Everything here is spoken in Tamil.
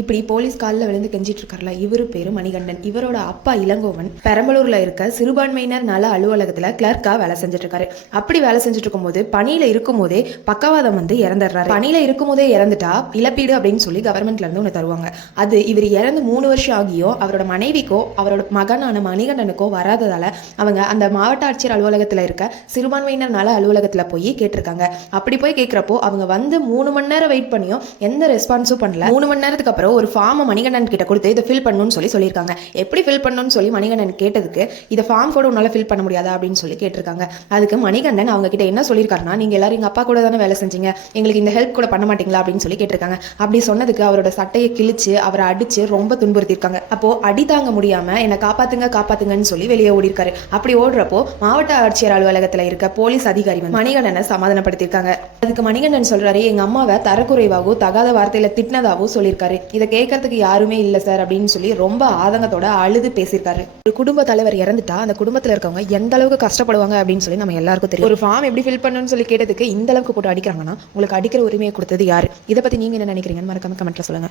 இப்படி போலீஸ் காலில் விழுந்து கெஞ்சிட்டு இருக்கார்ல, இவரு பேரு மணிகண்டன். இவரோட அப்பா இளங்கோவன் பெரம்பலூர்ல இருக்க சிறுபான்மையினர் நல அலுவலகத்துல கிளர்க்கா வேலை செஞ்சுட்டு இருக்காரு. அப்படி வேலை செஞ்சுட்டு இருக்கும்போது பணியில இருக்கும்போதே பக்கவாதம் வந்து இறந்துடுறாரு. பணியில இருக்கும்போதே இறந்துட்டா இழப்பீடு அப்படின்னு சொல்லி கவர்மெண்ட்ல இருந்து ஒன்று தருவாங்க. அது இவர் இறந்து 3 வருஷம் ஆகியோ அவரோட மனைவிக்கோ அவரோட மகனான மணிகண்டனுக்கோ வராததால அவங்க அந்த மாவட்ட ஆட்சியர் அலுவலகத்துல இருக்க சிறுபான்மையினர் நல அலுவலகத்துல போய் கேட்டிருக்காங்க. அப்படி போய் கேட்கிறப்போ அவங்க வந்து 3 மணி நேரம் வெயிட் பண்ணியும் எந்த ரெஸ்பான்ஸும் பண்ணல. 3 மணி நேரத்துக்கு அப்புறம் ஒரு ஃபார்மை மணிகண்டன் கிட்ட கொடுத்து இதை ஃபில் பண்ணணும்னு சொல்லியிருக்காங்க. எப்படி ஃபில் பண்ணணும்னு சொல்லி மணிகண்டன் கேட்டதுக்கு இதை ஃபார்ம் கூட உன்னால ஃபில் பண்ண முடியாதா அப்படின்னு சொல்லி கேட்டிருக்காங்க. அதுக்கு மணிகண்டன் அவங்க கிட்ட என்ன சொல்லியிருக்காருன்னா, நீங்க எல்லாரும் எங்க அப்பா கூட தானே வேலை செஞ்சீங்க, எங்களுக்கு இந்த ஹெல்ப் கூட பண்ண மாட்டீங்களா அப்படின்னு சொல்லி கேட்டிருக்காங்க. அப்படி சொன்னதுக்கு அவரோட சட்டையை கிழிச்சு அவரை அடிச்சு ரொம்ப துன்புறுத்திருக்காங்க. அப்போ அடி தாங்க முடியாம என்னை காப்பாத்துங்க காப்பாத்துங்கன்னு சொல்லி வெளியே ஓடிருக்காரு. அப்படி ஓடுறப்போ மாவட்ட ஆட்சியர் அலுவலகத்துல இருக்க போலீஸ் அதிகாரி வந்து மணிகண்டனை சமாதானப்படுத்திருக்காங்க. அதுக்கு மணிகண்டன் சொல்றாரு, எங்க அம்மாவை தரக்குறைவாகவோ தகாத வார்த்தையில திட்டினதாவோ சொல்லியிருக்காரு. இதை கேட்கறதுக்கு யாருமே இல்லை சார் அப்படின்னு சொல்லி ரொம்ப ஆதங்கத்தோட அழுது பேசியிருக்காரு. ஒரு குடும்ப தலைவர் இறந்துட்டா அந்த குடும்பத்தில் இருக்கவங்க எந்த அளவுக்கு கஷ்டப்படுவாங்க அப்படின்னு சொல்லி நம்ம எல்லாருக்கும் தெரியும். ஒரு ஃபார்ம் எப்படி ஃபில் பண்ணணும்னு சொல்லி கேட்டதுக்கு இந்த அளவுக்கு போட்டு அடிக்கிறாங்கன்னா உங்களுக்கு அடிக்கிற உரிமையை கொடுத்தது யாரு? இதை பத்தி நீங்க என்ன நினைக்கிறீங்கன்னு மறக்காம கமெண்ட்ல சொல்லுங்க.